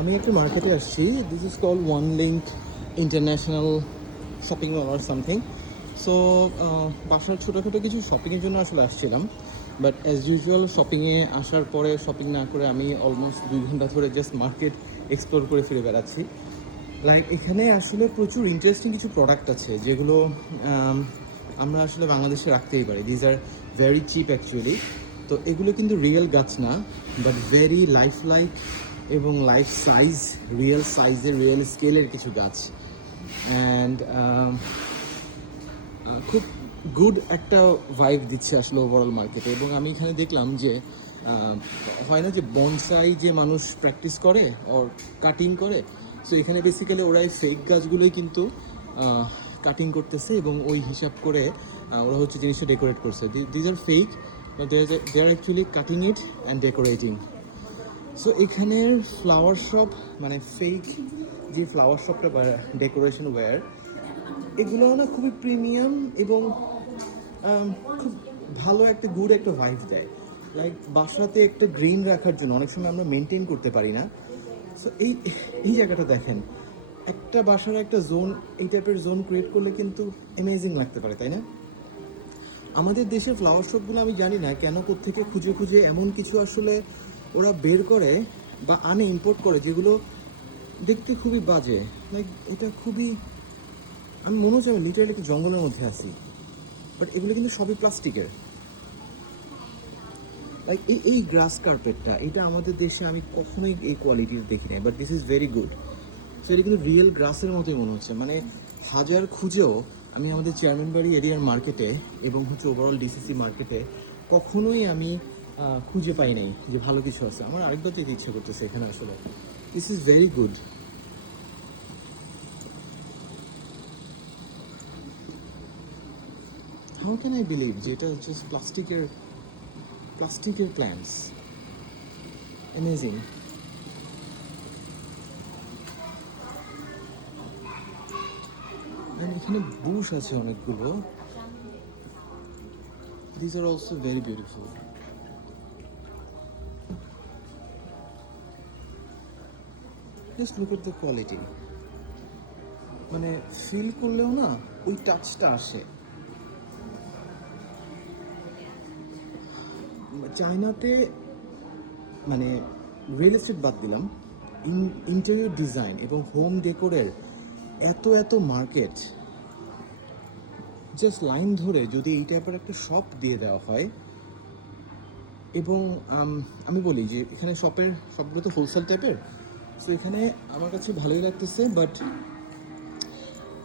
আমি একটা মার্কেটে আসছি। This is call One Link international shopping mall or something. So বাসার ছোটোখাটো কিছু শপিংয়ের জন্য আসলে আসছিলাম, বাট অ্যাজ ইউজুয়াল শপিংয়ে আসার পরে শপিং না করে আমি অলমোস্ট 2 ঘন্টা ধরে জাস্ট মার্কেট এক্সপ্লোর করে ফিরে বেড়াচ্ছি। লাইক এখানে আসলে প্রচুর ইন্টারেস্টিং কিছু প্রোডাক্ট আছে যেগুলো আমরা আসলে বাংলাদেশে রাখতেই পারি। These are very chip actually. তো এগুলো কিন্তু রিয়েল গাছ না, বাট ভেরি লাইফ লাইক এবং লাইফ সাইজ, রিয়েল সাইজের, রিয়েল স্কেলের কিছু গাছ। অ্যান্ড খুব গুড একটা ভাইব দিচ্ছে আসলে ওভারঅল মার্কেটে। এবং আমি এখানে দেখলাম যে হয় না যে বনসাই যে মানুষ প্র্যাকটিস করে ওর কাটিং করে, সো এখানে বেসিক্যালি ওরা এই ফেক গাছগুলোই কিন্তু কাটিং করতেছে এবং ওই হিসাব করে ওরা হচ্ছে জিনিসটা ডেকোরেট করছে। These are fake, they are actually cutting it and decorating. So এখানের ফ্লাওয়ার শপ, মানে ফেক যে ফ্লাওয়ার শপটা বা ডেকোরেশন ওয়্যার, এগুলো না খুবই প্রিমিয়াম এবং খুব ভালো একটা গুড একটা ভাইব দেয়। লাইক বাসাতে একটা গ্রিন রাখার জন্য অনেক সময় আমরা মেনটেন করতে পারি না। সো এই জায়গাটা দেখেন, একটা বাসার একটা জোন, এই টাইপের জোন ক্রিয়েট করলে কিন্তু অ্যামেজিং লাগতে পারে, তাই না? আমাদের দেশের ফ্লাওয়ার শপগুলো আমি জানি না কেন কোত্থেকে খুঁজে খুঁজে এমন কিছু আসলে ওরা বের করে বা আনে, ইম্পোর্ট করে, যেগুলো দেখতে খুবই বাজে। লাইক এটা খুবই, আমি মনে হচ্ছে আমি লিটারালি একটা জঙ্গলের মধ্যে আছি। বাট এগুলো কিন্তু সবই প্লাস্টিকের। লাইক এই গ্রাস কার্পেটটা, এটা আমাদের দেশে আমি কখনোই এই কোয়ালিটির দেখি নাই, but this is very good. So এটা কিন্তু রিয়েল গ্রাসের মতোই মনে হচ্ছে। মানে হাজার খুঁজেও আমি আমাদের চেয়ারম্যান বাড়ি এরিয়ার মার্কেটে এবং হচ্ছে ওভারঅল ডিসিসি মার্কেটে কখনোই আমি খুঁজে পাই নাই যে ভালো কিছু আছে। আমার আরেকবার যেতে ইচ্ছা করতেছে এখানে আসলে। This is very good. How can I believe যে এটা জাস্ট প্লাস্টিকের প্ল্যান্টস। অ্যামেজিং। এখানে বুশ আছে অনেকগুলো। These are also very beautiful. Just look at the quality. মানে ফিল করলেও না ওই টাচটা আসে। চায়নাতে মানে রিয়েল এস্টেট বাদ দিলাম, ইন্টেরিয়র ডিজাইন এবং হোম ডেকোরের এত মার্কেট, জাস্ট লাইন ধরে যদি এই টাইপের একটা শপ দিয়ে দেওয়া হয়। এবং আমি বলি যে এখানে সবগুলো তো হোলসেল টাইপের, সো এখানে আমার কাছে ভালোই লাগতেছে। বাট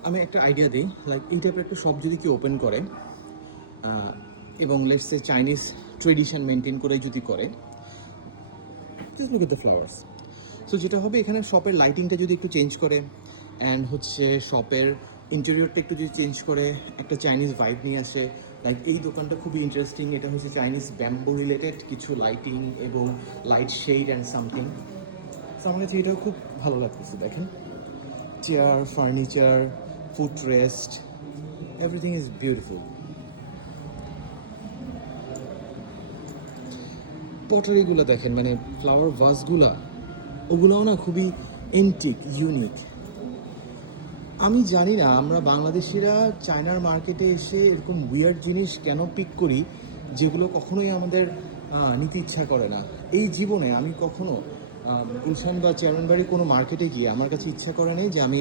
আমি একটা আইডিয়া দিই, লাইক এই টাইপের একটা শপ যদি কেউ ওপেন করে এবং let's say Chinese tradition maintain করে যদি করে, just look at the flowers. So যেটা হবে, এখানে শপের লাইটিংটা যদি একটু চেঞ্জ করে অ্যান্ড হচ্ছে শপের ইন্টেরিয়রটা একটু যদি চেঞ্জ করে একটা চাইনিজ ভাইব নিয়ে আসে। লাইক এই দোকানটা খুবই ইন্টারেস্টিং, এটা হচ্ছে চাইনিজ ব্যাম্বো রিলেটেড কিছু লাইটিং এবং light shade and something. So আমার কাছে এটাও খুব ভালো লাগতেছে। দেখেন, chair, furniture, foot rest, everything is beautiful. পটারিগুলো দেখেন, মানে ফ্লাওয়ার ভাসগুলা, ওগুলোও না খুবই এন্টিক, ইউনিক। আমি জানি না আমরা বাংলাদেশিরা চায়নার মার্কেটে এসে এরকম উইয়ার্ড জিনিস কেন পিক করি, যেগুলো কখনোই আমাদের নিতে ইচ্ছা করে না। এই জীবনে আমি কখনো গুলশান বা চেয়ারম্যান বাড়ির কোনো মার্কেটে গিয়ে আমার কাছে ইচ্ছা করে নেই যে আমি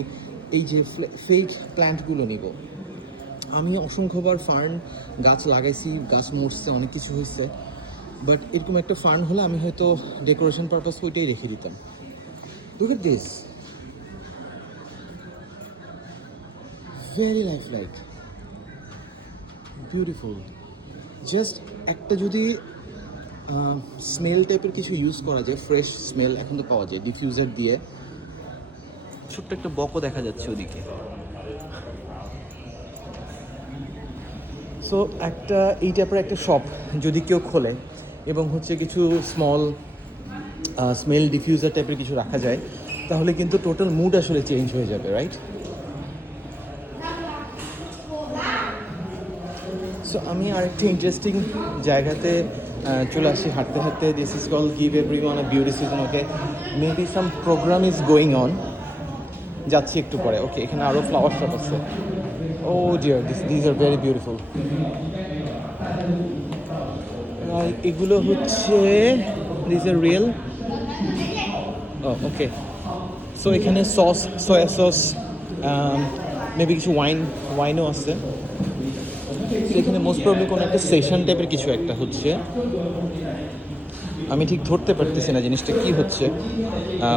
এই যে ফেক প্ল্যান্টগুলো নিব। আমি অসংখ্যবার ফার্ন গাছ লাগাইছি, গাছ মরছে, অনেক কিছু হয়েছে, বাট এরকম একটা ফার্ন হলে আমি হয়তো ডেকোরেশন পারপাস ওইটাই রেখে দিতাম। Look at this, very life like, beautiful. Just একটা যদি স্মেল টাইপের কিছু ইউজ করা যায়, ফ্রেশ স্মেল এখন তো পাওয়া যায় ডিফিউজার দিয়ে। ছোট্ট একটা বকও দেখা যাচ্ছে ওদিকে। সো একটা এই টাইপের একটা শপ যদি কেউ খোলে এবং হচ্ছে কিছু স্মল স্মেল ডিফিউজার টাইপের কিছু রাখা যায়, তাহলে কিন্তু টোটাল মুড আসলে চেঞ্জ হয়ে যাবে, রাইট? সো আমি আরেকটা ইন্টারেস্টিং জায়গাতে চলে আসি হাঁটতে হাঁটতে। This is call give everyone a beauty season. Okay, maybe some programme is going on. যাচ্ছি একটু পরে। ওকে, এখানে আরও ফ্লাওয়ার শপ আছে। Oh dear, this are very beautiful. এগুলো হচ্ছে this are real. Oh okay, so এখানে সস, সয়া সস, মেবি কিছু ওয়াইনও আছে। এখানে মোস্ট প্রবলি কোনো একটা সেশন টাইপের কিছু একটা হচ্ছে। আমি ঠিক ধরতে পারতেছি না জিনিসটা কি হচ্ছে,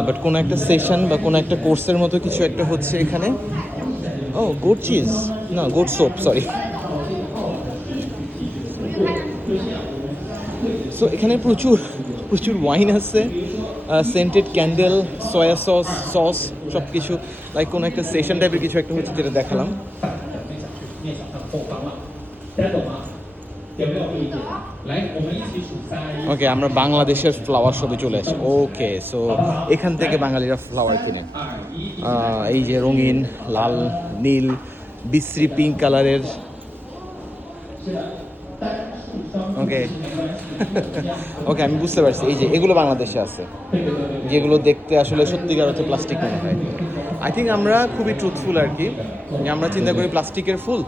বাট কোনো একটা সেশন বা কোনো একটা কোর্সের মতো কিছু একটা হচ্ছে এখানে। ও গোট চিজ, না গোট সোপ, সরি। সো এখানে প্রচুর প্রচুর ওয়াইন আছে, সেন্টেড ক্যান্ডেল, সয়া সস সব কিছু। লাইক কোনো একটা সেশন টাইপের কিছু একটা হচ্ছে যেটা দেখালাম। ওকে, আমরা বাংলাদেশের ফ্লাওয়ার শপে চলে আসি। ওকে, সো এখান থেকে বাঙালিরা ফ্লাওয়ার কিনে। এই যে রঙিন লাল, নীল, বিশ্রী পিঙ্ক কালারের। ওকে ওকে, আমি বুঝতে পারছি। এই যে এগুলো বাংলাদেশে আছে, যেগুলো দেখতে আসলে সত্যিকার হচ্ছে প্লাস্টিক মনে হয়। আই থিঙ্ক আমরা খুবই ট্রুথফুল আর কি, আমরা চিন্তা করি প্লাস্টিকের ফুল,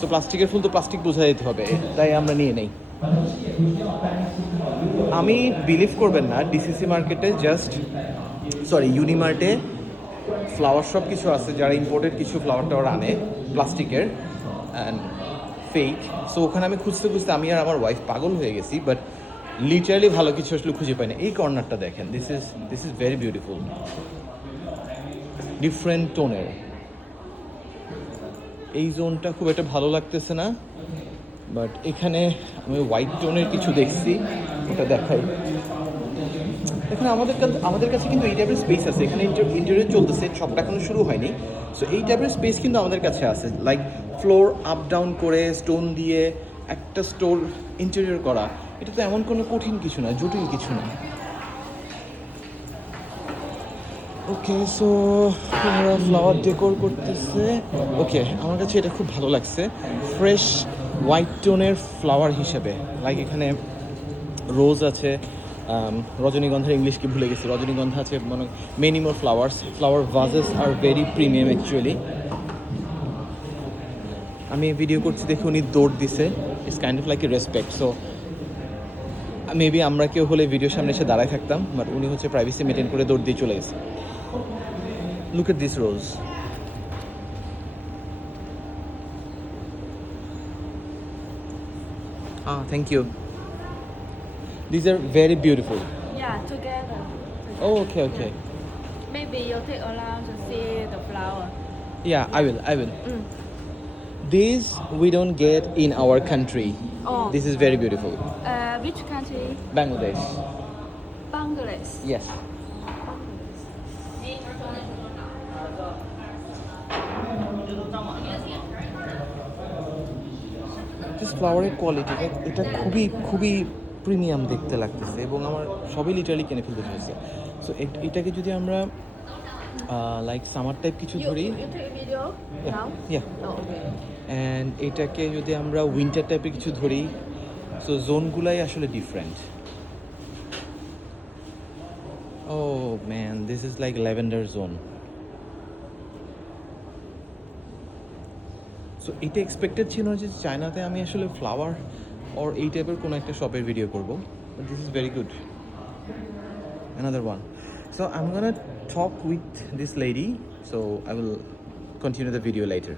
তো প্লাস্টিকের ফুল তো প্লাস্টিক বোঝা যেতে হবে, তাই আমরা নিয়ে নেই। আমি বিলিভ করবেন না, ডিসিসি মার্কেটে ইউনিমার্টে ফ্লাওয়ার শপ কিছু আছে যারা ইম্পোর্টেড কিছু ফ্লাওয়ার টাওয়ার আনে প্লাস্টিকের অ্যান্ড ফেক। সো ওখানে আমি খুঁজতে খুঁজতে আমি আর আমার ওয়াইফ পাগল হয়ে গেছি, বাট লিটারালি ভালো কিছু আসলে খুঁজে পাই না। এই কর্নারটা দেখেন, this is very beautiful, different টোনের। এই জোনটা খুব একটা ভালো লাগতেছে না, বাট এখানে আমি হোয়াইট টোনের কিছু দেখছি, ওটা দেখাই। এখানে আমাদের কাছে কিন্তু এই টাইপের স্পেস আছে। এখানে ইন্টেরিয়র চলতেছে, সবটা এখনো শুরু হয়নি। সো এই টাইপের স্পেস কিন্তু আমাদের কাছে আছে, লাইক ফ্লোর আপ ডাউন করে স্টোন দিয়ে একটা স্টোর ইন্টেরিয়র করা। এটা তো এমন কোনো কঠিন কিছু না, জটিল কিছু না। ওকে, সো ওরা ফ্লাওয়ার ডেকোর করতেছে। ওকে, আমার কাছে এটা খুব ভালো লাগছে, ফ্রেশ হোয়াইট টোনের ফ্লাওয়ার হিসেবে। লাইক এখানে রোজ আছে, রজনীগন্ধার ইংলিশ কি ভুলে গেছি, রজনীগন্ধা আছে, মানে many more flower vases are very premium actually. আমি ভিডিও করছি দেখে উনি দৌড় দিছে, it's kind of like a respect. So maybe আমরা কেউ হলে ভিডিওর সামনে এসে দাঁড়ায় থাকতাম, বাট উনি হচ্ছে প্রাইভেসি মেনটেন করে দৌড় দিয়ে চলে গেছে। Look at this rose. Thank you. These are very beautiful. Yeah, together. Oh, okay. Maybe you take around to see the flower. Yeah, I will. These we don't get in our country. Oh. This is very beautiful. Which country? Bangladesh. Bangladesh. Yes. ফ্লাওয়ারের quality এটা খুবই খুবই premium দেখতে লাগতেছে, এবং আমার সবই literally কিনে ফেলতে চাইছে। সো এটাকে যদি আমরা লাইক সামার টাইপ কিছু ধরি, You take a video now? Oh, okay. And এটাকে যদি আমরা উইন্টার টাইপের কিছু ধরি, সো জোনগুলাই আসলে different. Oh man, this is like lavender zone. So এটা এক্সপেক্টেড ছিল যে চায়নাতে আমি আসলে ফ্লাওয়ার or এই টাইপের কোনো একটা শপের ভিডিও করব, but this is very good. Another one. So I'm gonna talk with this lady, so I will continue the video later.